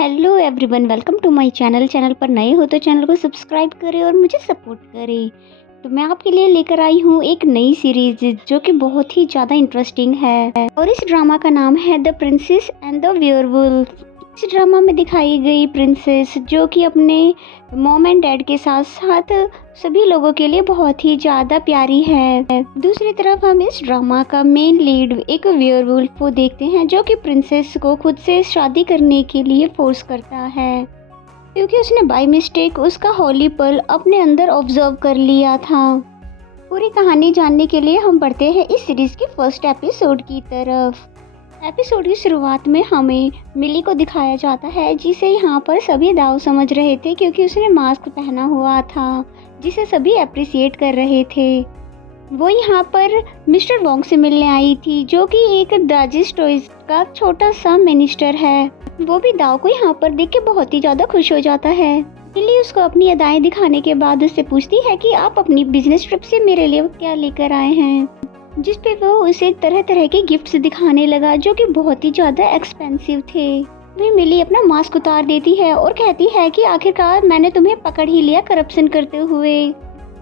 Hello everyone, welcome to my channel पर नए हो तो चैनल को सब्सक्राइब करें और मुझे सपोर्ट करें। तो मैं आपके लिए लेकर आई हूँ एक नई सीरीज जो कि बहुत ही ज़्यादा इंटरेस्टिंग है और इस ड्रामा का नाम है the princess and the werewolf. इस ड्रामा में दिखाई गई प्रिंसेस जो कि अपने मॉम एंड डैड के साथ साथ सभी लोगों के लिए बहुत ही ज़्यादा प्यारी है। दूसरी तरफ हम इस ड्रामा का मेन लीड एक वेयरवुल्फ को देखते हैं जो कि प्रिंसेस को खुद से शादी करने के लिए फोर्स करता है क्योंकि उसने बाय मिस्टेक उसका होली पल अपने अंदर ऑब्जर्व कर लिया था। पूरी कहानी जानने के लिए हम बढ़ते हैं इस सीरीज के फर्स्ट एपिसोड की तरफ। एपिसोड की शुरुआत में हमें मिली को दिखाया जाता है जिसे यहाँ पर सभी दाव समझ रहे थे क्योंकि उसने मास्क पहना हुआ था जिसे सभी अप्रिशिएट कर रहे थे। वो यहाँ पर मिस्टर वोंग से मिलने आई थी जो कि एक दाजिश टॉयज का छोटा सा मिनिस्टर है। वो भी दाव को यहाँ पर देख के बहुत ही ज़्यादा खुश हो जाता है। मिली उसको अपनी अदाएं दिखाने के बाद उससे पूछती है कि आप अपनी बिजनेस ट्रिप से मेरे लिए क्या लेकर आए हैं, जिस पे वो उसे तरह तरह के गिफ्ट्स दिखाने लगा जो कि बहुत ही ज़्यादा एक्सपेंसिव थे। वही मिली अपना मास्क उतार देती है और कहती है कि आखिरकार मैंने तुम्हें पकड़ ही लिया करप्शन करते हुए।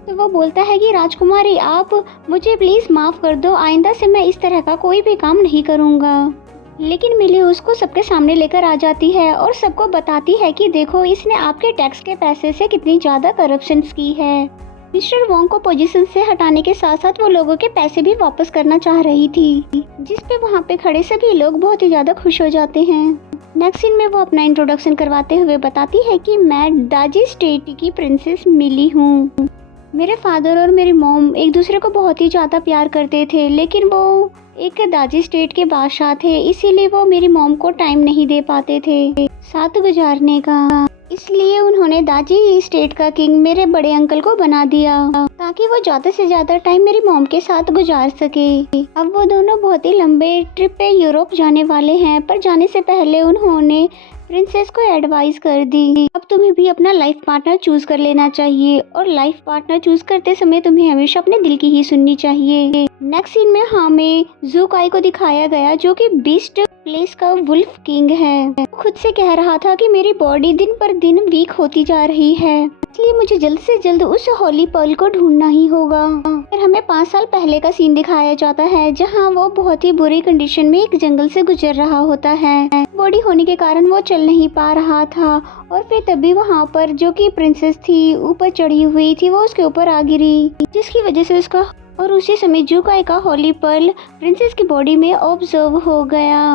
तो वो बोलता है कि राजकुमारी आप मुझे प्लीज़ माफ़ कर दो, आइंदा से मैं इस तरह का कोई भी काम नहीं करूँगा। लेकिन मिली उसको सबके सामने लेकर आ जाती है और सबको बताती है कि देखो इसने आपके टैक्स के पैसे से कितनी ज़्यादा करप्शन की है। मिस्टर वोंग को पोजीशन से हटाने के साथ साथ वो लोगों के पैसे भी वापस करना चाह रही थी, जिस पे वहाँ पे खड़े सभी लोग बहुत ही ज़्यादा खुश हो जाते हैं। नेक्स्ट सीन में वो अपना इंट्रोडक्शन करवाते हुए बताती है कि मैं दाजी स्टेट की प्रिंसेस मिली हूँ। मेरे फादर और मेरी मॉम एक दूसरे को बहुत ही ज़्यादा प्यार करते थे, लेकिन वो एक दाजी स्टेट के बादशाह थे, इसीलिए वो मेरी मॉम को टाइम नहीं दे पाते थे साथ गुजारने का। इसलिए उन्होंने दाजी स्टेट का किंग मेरे बड़े अंकल को बना दिया ताकि वो ज़्यादा से ज़्यादा टाइम मेरी मॉम के साथ गुजार सके। अब वो दोनों बहुत ही लंबे ट्रिप पे यूरोप जाने वाले हैं, पर जाने से पहले उन्होंने प्रिंसेस को एडवाइस कर दी अब तुम्हें भी अपना लाइफ पार्टनर चूज कर लेना चाहिए और लाइफ पार्टनर चूज करते समय तुम्हें हमेशा अपने दिल की ही सुननी चाहिए। नेक्स्ट सीन में हमें जू काई को दिखाया गया जो कि बीस्ट प्लेस का वुल्फ किंग है। खुद से कह रहा था कि मेरी बॉडी दिन पर दिन वीक होती जा रही है, इसलिए मुझे जल्द से जल्द उस होली पर्ल को ढूंढना ही होगा। फिर हमें 5 साल पहले का सीन दिखाया जाता है जहां वो बहुत ही बुरी कंडीशन में एक जंगल से गुजर रहा होता है। बॉडी होने के कारण वो चल नहीं पा रहा था और फिर तभी वहाँ पर जो कि प्रिंसेस थी ऊपर चढ़ी हुई थी वो उसके ऊपर आ गिरी, जिसकी वजह से उसका और उसी समय जू काई का होली पर्ल प्रिंसेस की बॉडी में ऑब्जर्व हो गया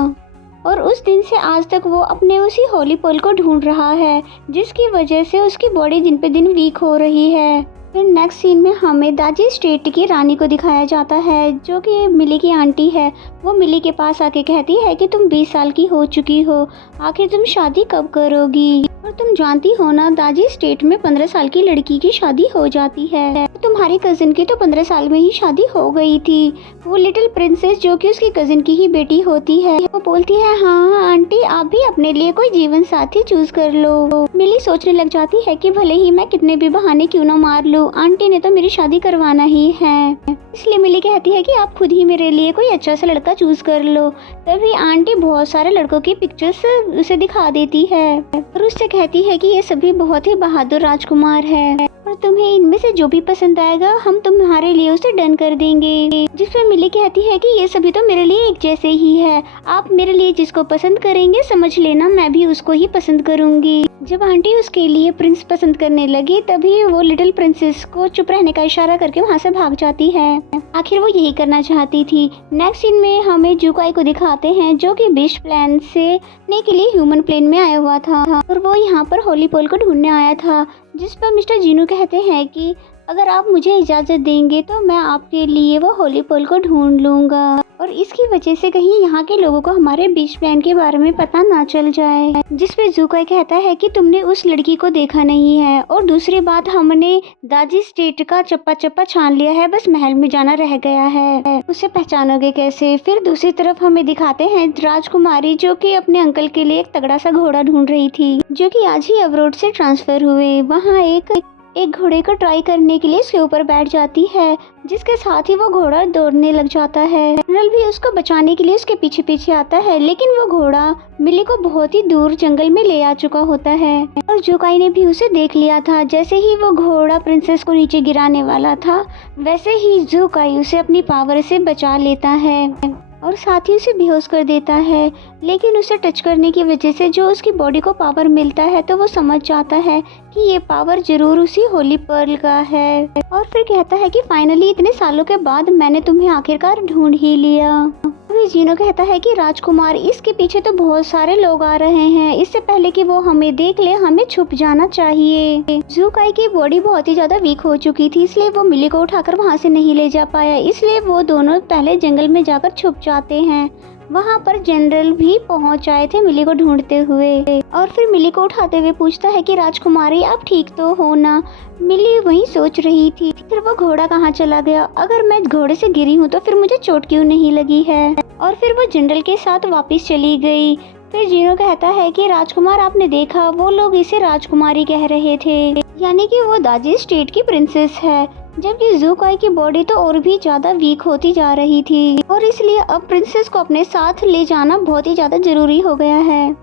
और उस दिन से आज तक वो अपने उसी होली पर्ल को ढूंढ रहा है, जिसकी वजह से उसकी बॉडी दिन पे दिन वीक हो रही है। फिर नेक्स्ट सीन में हमें दाजी स्टेट की रानी को दिखाया जाता है जो कि मिली की आंटी है। वो मिली के पास आके कहती है कि तुम 20 साल की हो चुकी हो, आखिर तुम शादी कब करोगी? और तुम जानती हो ना दाजी स्टेट में 15 साल की लड़की की शादी हो जाती है। तुम्हारी कजिन की तो 15 साल में ही शादी हो गई थी, वो लिटिल प्रिंसेस जो कि उसकी कजिन की ही बेटी होती है। वो बोलती है हाँ आंटी आप भी अपने लिए कोई जीवन साथी चूज कर लो। मिली सोचने लग जाती है कि भले ही मैं कितने भी बहाने क्यों ना मार लूं, आंटी ने तो मेरी शादी करवाना ही है। इसलिए मिली कहती है कि आप खुद ही मेरे लिए कोई अच्छा सा लड़का चूज कर लो। तभी आंटी बहुत सारे लड़कों की पिक्चर्स उसे दिखा देती है और उससे कहती है कि ये सभी बहुत ही बहादुर राजकुमार है और तुम्हें इनमें से जो भी पसंद आएगा हम तुम्हारे लिए उसे डन कर देंगे। जिसपे मिली कहती है कि ये सभी तो मेरे लिए एक जैसे ही है, आप मेरे लिए जिसको पसंद करेंगे समझ लेना मैं भी उसको ही पसंद करूंगी। जब आंटी उसके लिए प्रिंस पसंद करने लगी तभी वो लिटिल प्रिंसेस को चुप रहने का इशारा करके वहाँ से भाग जाती है। आखिर वो यही करना चाहती थी। नेक्स्ट सीन में हमें जू काई को दिखाते हैं जो कि बीस्ट प्लेन से के लिए ह्यूमन प्लेन में आया हुआ था और वो यहाँ पर होली पर्ल को ढूंढने आया था, जिस पर मिस्टर जीनू कहते हैं कि अगर आप मुझे इजाज़त देंगे तो मैं आपके लिए वो होली पर्ल को ढूंढ लूँगा और इसकी वजह से कहीं यहाँ के लोगों को हमारे बीच प्लान के बारे में पता ना चल जाए। जिस पे जू काई कहता है कि तुमने उस लड़की को देखा नहीं है और दूसरी बात हमने दाजी स्टेट का चप्पा चप्पा छान लिया है, बस महल में जाना रह गया है, उसे पहचानोगे कैसे? फिर दूसरी तरफ हमें दिखाते हैं राजकुमारी जो कि अपने अंकल के लिए एक तगड़ा सा घोड़ा ढूंढ रही थी जो कि आज ही अब्रोड से ट्रांसफर हुए। वहाँ एक एक घोड़े को ट्राई करने के लिए उसके ऊपर बैठ जाती है, जिसके साथ ही वो घोड़ा दौड़ने लग जाता है। जनरल भी उसको बचाने के लिए उसके पीछे पीछे आता है, लेकिन वो घोड़ा मिली को बहुत ही दूर जंगल में ले आ चुका होता है और जुकाई ने भी उसे देख लिया था। जैसे ही वो घोड़ा प्रिंसेस को नीचे गिराने वाला था, वैसे ही जुकाई उसे अपनी पावर से बचा लेता है और साथ ही उसे बेहोश कर देता है। लेकिन उसे टच करने की वजह से जो उसकी बॉडी को पावर मिलता है, तो वो समझ जाता है कि ये पावर जरूर उसी होली पर्ल का है और फिर कहता है कि फाइनली इतने सालों के बाद मैंने तुम्हें आखिरकार ढूंढ ही लिया। तभी जीनो कहता है कि राजकुमार, इसके पीछे तो बहुत सारे लोग आ रहे हैं, इससे पहले कि वो हमें देख ले हमें छुप जाना चाहिए। जुकाई की बॉडी बहुत ही ज्यादा वीक हो चुकी थी, इसलिए वो मिली को उठाकर वहाँ से नहीं ले जा पाया, इसलिए वो दोनों पहले जंगल में जाकर छुप जाते हैं। वहाँ पर जनरल भी पहुँच आए थे मिली को ढूंढते हुए और फिर मिली को उठाते हुए पूछता है कि राजकुमारी आप ठीक तो हो ना। मिली वही सोच रही थी फिर वो घोड़ा कहाँ चला गया, अगर मैं घोड़े से गिरी हूँ तो फिर मुझे चोट क्यों नहीं लगी है। और फिर वो जनरल के साथ वापस चली गई। फिर जीनो कहता है कि राजकुमार आपने देखा, वो लोग इसे राजकुमारी कह रहे थे, यानी कि वो दाजी स्टेट की प्रिंसेस है, जबकि जुकाई की बॉडी तो और भी ज्यादा वीक होती जा रही थी और इसलिए अब प्रिंसेस को अपने साथ ले जाना बहुत ही ज्यादा जरूरी हो गया है।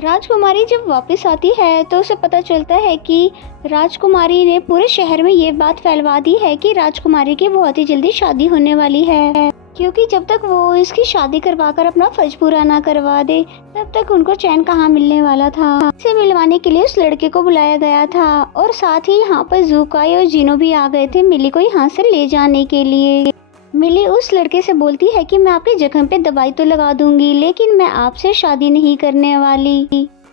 राजकुमारी जब वापस आती है तो उसे पता चलता है कि राजकुमारी ने पूरे शहर में ये बात फैलवा दी है कि राजकुमारी की बहुत ही जल्दी शादी होने वाली है, क्योंकि जब तक वो इसकी शादी करवाकर अपना फर्ज पूरा ना करवा दे तब तक उनको चैन कहाँ मिलने वाला था। इसे मिलवाने के लिए उस लड़के को बुलाया गया था और साथ ही यहाँ पर जुकाई और जीनो भी आ गए थे मिली को यहाँ से ले जाने के लिए। मिली उस लड़के से बोलती है कि मैं आपके जख्म पे दवाई तो लगा दूंगी, लेकिन मैं आपसे शादी नहीं करने वाली,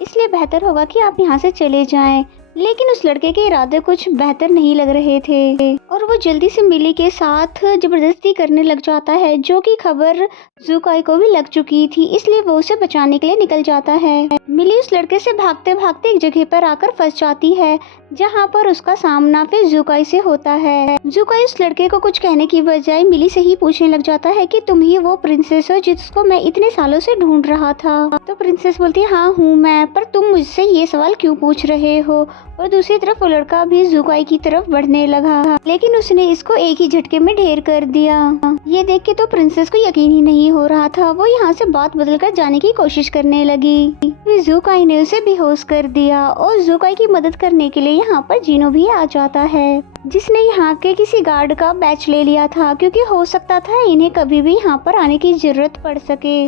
इसलिए बेहतर होगा कि आप यहाँ से चले जाएं। लेकिन उस लड़के के इरादे कुछ बेहतर नहीं लग रहे थे और वो जल्दी से मिली के साथ जबरदस्ती करने लग जाता है, जो कि खबर जुकाई को भी लग चुकी थी, इसलिए वो उसे बचाने के लिए निकल जाता है। मिली उस लड़के से भागते भागते एक जगह पर आकर फंस जाती है, जहाँ पर उसका सामना फिर जुकाई से होता है। जुकाई उस लड़के को कुछ कहने की बजाय मिली से ही पूछने लग जाता है कि तुम ही वो प्रिंसेस हो जिसको मैं इतने सालों से ढूंढ रहा था। तो प्रिंसेस बोलती है हाँ हूँ मैं, पर तुम मुझसे ये सवाल क्यों पूछ रहे हो। और दूसरी तरफ वो लड़का भी जुकाई की तरफ बढ़ने लगा, लेकिन उसने इसको एक ही झटके में ढेर कर दिया। ये देख के तो प्रिंसेस को यकीन ही नहीं हो रहा था, वो यहाँ से बात बदलकर जाने की कोशिश करने लगी। फिर जुकाई ने उसे बेहोश कर दिया और जुकाई की मदद करने के लिए यहाँ पर जीनो भी आ जाता है, जिसने यहाँ के किसी गार्ड का बैच ले लिया था, क्योंकि हो सकता था इन्हें कभी भी यहाँ पर आने की जरूरत पड़ सके।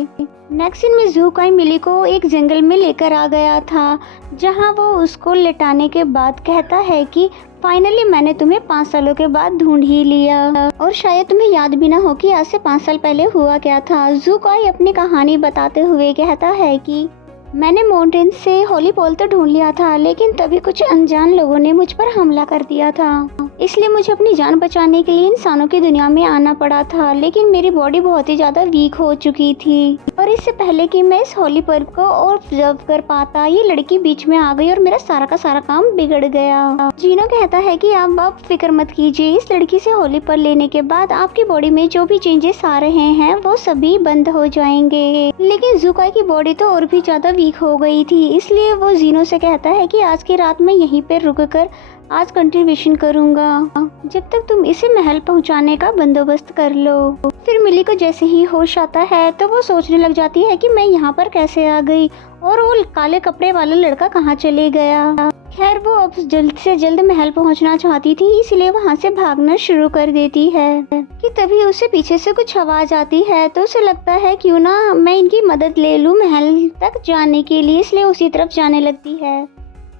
नेक्स्ट सीन में जुकाई मिली को एक जंगल में लेकर आ गया था, जहाँ वो उसको लेटाने के बाद कहता है कि फाइनली मैंने तुम्हें 5 सालों के बाद ढूंढ ही लिया और शायद तुम्हें याद भी ना हो कि आज से 5 साल पहले हुआ क्या था। जुकाई अपनी कहानी बताते हुए कहता है कि मैंने माउंटेन से होली पॉल तो ढूंढ लिया था, लेकिन तभी कुछ अनजान लोगों ने मुझ पर हमला कर दिया था, इसलिए मुझे अपनी जान बचाने के लिए इंसानों की दुनिया में आना पड़ा था। लेकिन मेरी बॉडी बहुत ही ज्यादा वीक हो चुकी थी और इससे पहले कि मैं इस होली पर्व को ऑब्जर्व कर पाता, ये लड़की बीच में आ गई और मेरा सारा का सारा काम बिगड़ गया। जीनो कहता है कि आप फिक्र मत कीजिए, इस लड़की से होली पर्व लेने के बाद आपकी बॉडी में जो भी चेंजेस आ रहे हैं वो सभी बंद हो जाएंगे। लेकिन जुकाई की बॉडी तो और भी ज्यादा वीक हो गई थी, इसलिए वो जीनो से कहता है कि आज की रात मैं यहीं पर रुक कर आज कंट्रीब्यूशन करूंगा, जब तक तुम इसे महल पहुंचाने का बंदोबस्त कर लो। फिर मिली को जैसे ही होश आता है तो वो सोचने लग जाती है कि मैं यहाँ पर कैसे आ गई और वो काले कपड़े वाला लड़का कहाँ चले गया। खैर वो अब जल्द से जल्द महल पहुंचना चाहती थी, इसलिए वहाँ से भागना शुरू कर देती है कि तभी उसे पीछे से कुछ आवाज आती है, तो उसे लगता है क्यों ना मैं इनकी मदद ले लूँ महल तक जाने के लिए, इसलिए उसी तरफ जाने लगती है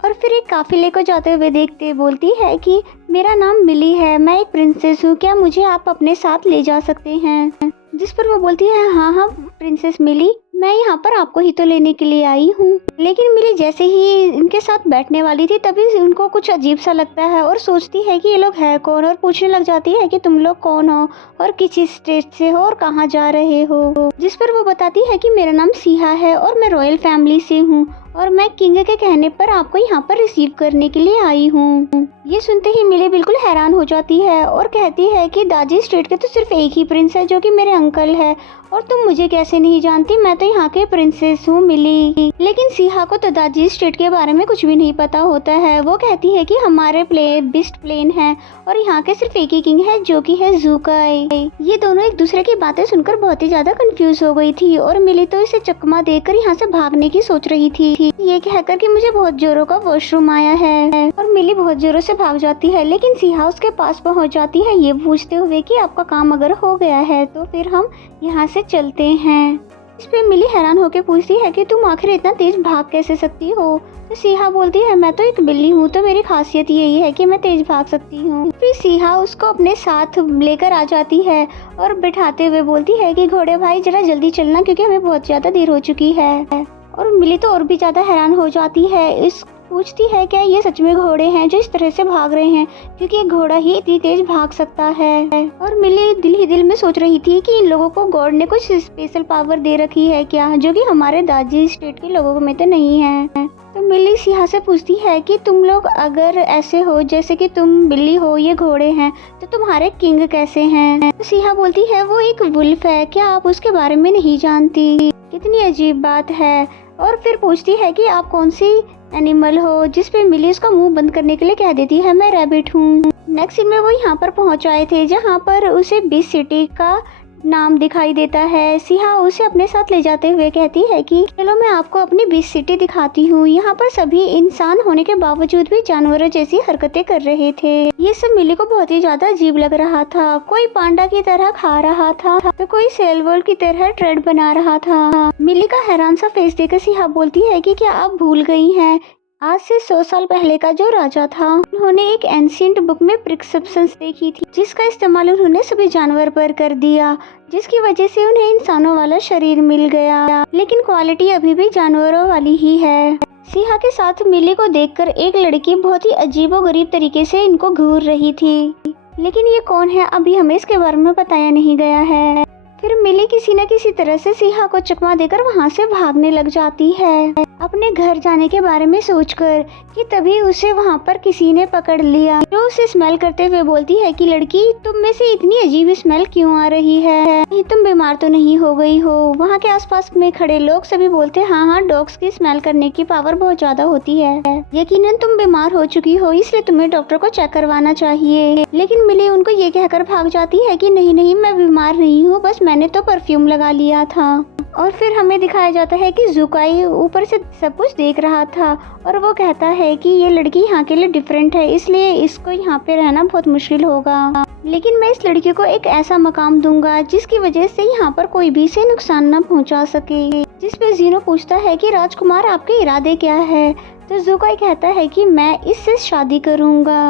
और फिर एक काफिले को जाते हुए देखते बोलती है कि मेरा नाम मिली है, मैं एक प्रिंसेस हूँ, क्या मुझे आप अपने साथ ले जा सकते हैं। जिस पर वो बोलती है हाँ हाँ प्रिंसेस मिली, मैं यहाँ पर आपको ही तो लेने के लिए आई हूँ। लेकिन मिली जैसे ही इनके साथ बैठने वाली थी तभी उनको कुछ अजीब सा लगता है और सोचती है कि ये लोग है कौन, और पूछने लग जाती है कि तुम लोग कौन हो और किस स्टेट से हो और कहाँ जा रहे हो। जिस पर वो बताती है कि मेरा नाम सिहा है और मैं रॉयल फैमिली से हूँ और मैं किंग के कहने पर आपको यहाँ पर रिसीव करने के लिए आई हूँ। ये सुनते ही मिली बिल्कुल हैरान हो जाती है और कहती है कि दाजी स्टेट के तो सिर्फ एक ही प्रिंस है जो कि मेरे अंकल है, और तुम मुझे कैसे नहीं जानती, मैं तो यहाँ के प्रिंसेस हूँ मिली। लेकिन सिहा को तो दाजी स्टेट के बारे में कुछ भी नहीं पता होता है। वो कहती है कि हमारे बेस्ट प्लेन है और यहाँ के सिर्फ एक ही किंग है जो कि है ज़ूकाई। ये दोनों एक दूसरे की बातें सुनकर बहुत ही ज्यादा कंफ्यूज हो गई थी और मिली तो इसे चकमा देकर यहाँ से भागने की सोच रही थी, ये कहकर कि मुझे बहुत जोरों का वॉशरूम आया है, और मिली बहुत जोरों से भाग जाती है। लेकिन सिहा उसके पास पहुँच जाती है ये पूछते हुए कि आपका काम अगर हो गया है तो फिर हम यहाँ से चलते हैं। इस पे मिली हैरान होकर पूछती है कि तुम आखिर इतना तेज भाग कैसे सकती हो। तो सिहा बोलती है मैं तो एक बिल्ली हूँ, तो मेरी खासियत यही है कि मैं तेज भाग सकती हूँ। फिर सिहा उसको अपने साथ लेकर आ जाती है और बिठाते हुए बोलती है कि घोड़े भाई जरा जल्दी चलना क्योंकि हमें बहुत ज़्यादा देर हो चुकी है। और मिली तो और भी ज़्यादा हैरान हो जाती है, पूछती है क्या ये सच में घोड़े हैं जो इस तरह से भाग रहे हैं, क्योंकि एक घोड़ा ही इतनी तेज भाग सकता है। और मिली दिल ही दिल में सोच रही थी कि इन लोगों को गॉड ने कुछ स्पेशल पावर दे रखी है क्या, जो कि हमारे दाजी स्टेट के लोगों में तो नहीं है। तो मिली सिहा से पूछती है कि तुम लोग अगर ऐसे हो जैसे कि तुम बिल्ली हो ये घोड़े हैं, तो तुम्हारे किंग कैसे हैं। तो सिहा बोलती है वो एक वुल्फ है, क्या आप उसके बारे में नहीं जानती, कितनी अजीब बात है। और फिर पूछती है कि आप कौन सी एनिमल हो, जिस पे मिली उसका मुंह बंद करने के लिए कह देती है मैं रैबिट हूँ। नेक्स्ट सीन में वो यहाँ पर पहुँच आए थे जहाँ पर उसे बीच सिटी का नाम दिखाई देता है। सिहा उसे अपने साथ ले जाते हुए कहती है कि चलो मैं आपको अपनी बीच सिटी दिखाती हूँ। यहाँ पर सभी इंसान होने के बावजूद भी जानवरों जैसी हरकतें कर रहे थे। ये सब मिली को बहुत ही ज्यादा अजीब लग रहा था। कोई पांडा की तरह खा रहा था तो कोई सेलवोल की तरह ट्रेड बना रहा था। मिली का हैरान सा फेस देखकर सिहा बोलती है कि क्या आप भूल गई हैं आज से 100 साल पहले का जो राजा था, उन्होंने एक एंशिएंट बुक में प्रिस्क्रिप्शंस देखी थी जिसका इस्तेमाल उन्होंने सभी जानवर पर कर दिया, जिसकी वजह से उन्हें इंसानों वाला शरीर मिल गया, लेकिन क्वालिटी अभी भी जानवरों वाली ही है। सिहा के साथ मिली को देखकर एक लड़की बहुत ही अजीबोगरीब तरीके से इनको घूर रही थी, लेकिन ये कौन है अभी हमें इसके बारे में बताया नहीं गया है। फिर मिली किसी न किसी तरह से सिहा को चकमा देकर वहाँ से भागने लग जाती है अपने घर जाने के बारे में सोचकर कि तभी उसे वहाँ पर किसी ने पकड़ लिया, जो उसे स्मेल करते हुए बोलती है कि लड़की तुम में से इतनी अजीब स्मेल क्यों आ रही है, कहीं तुम बीमार तो नहीं हो गई हो। वहाँ के आसपास में खड़े लोग सभी बोलते हैं हाँ डॉग्स की स्मेल करने की पावर बहुत ज्यादा होती है, यकीनन तुम बीमार हो चुकी हो इसलिए तुम्हें डॉक्टर को चेक करवाना चाहिए। लेकिन मिली उनको ये कहकर भाग जाती है कि नहीं नहीं मैं बीमार नहीं हूँ, बस मैंने तो परफ्यूम लगा लिया था। और फिर हमें दिखाया जाता है कि ज़ूकाई ऊपर से सब कुछ देख रहा था और वो कहता है कि ये लड़की यहाँ के लिए डिफरेंट है, इसलिए इसको यहाँ पे रहना बहुत मुश्किल होगा, लेकिन मैं इस लड़की को एक ऐसा मकाम दूंगा जिसकी वजह से यहाँ पर कोई भी इसे नुकसान न पहुँचा सके। जिस पे जीनो पूछता है कि राजकुमार आपके इरादे क्या है, तो ज़ूकाई कहता है कि मैं इससे शादी करूँगा।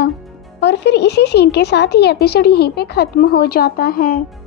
और फिर इसी सीन के साथ ही एपिसोड यहीं पे ख़त्म हो जाता है।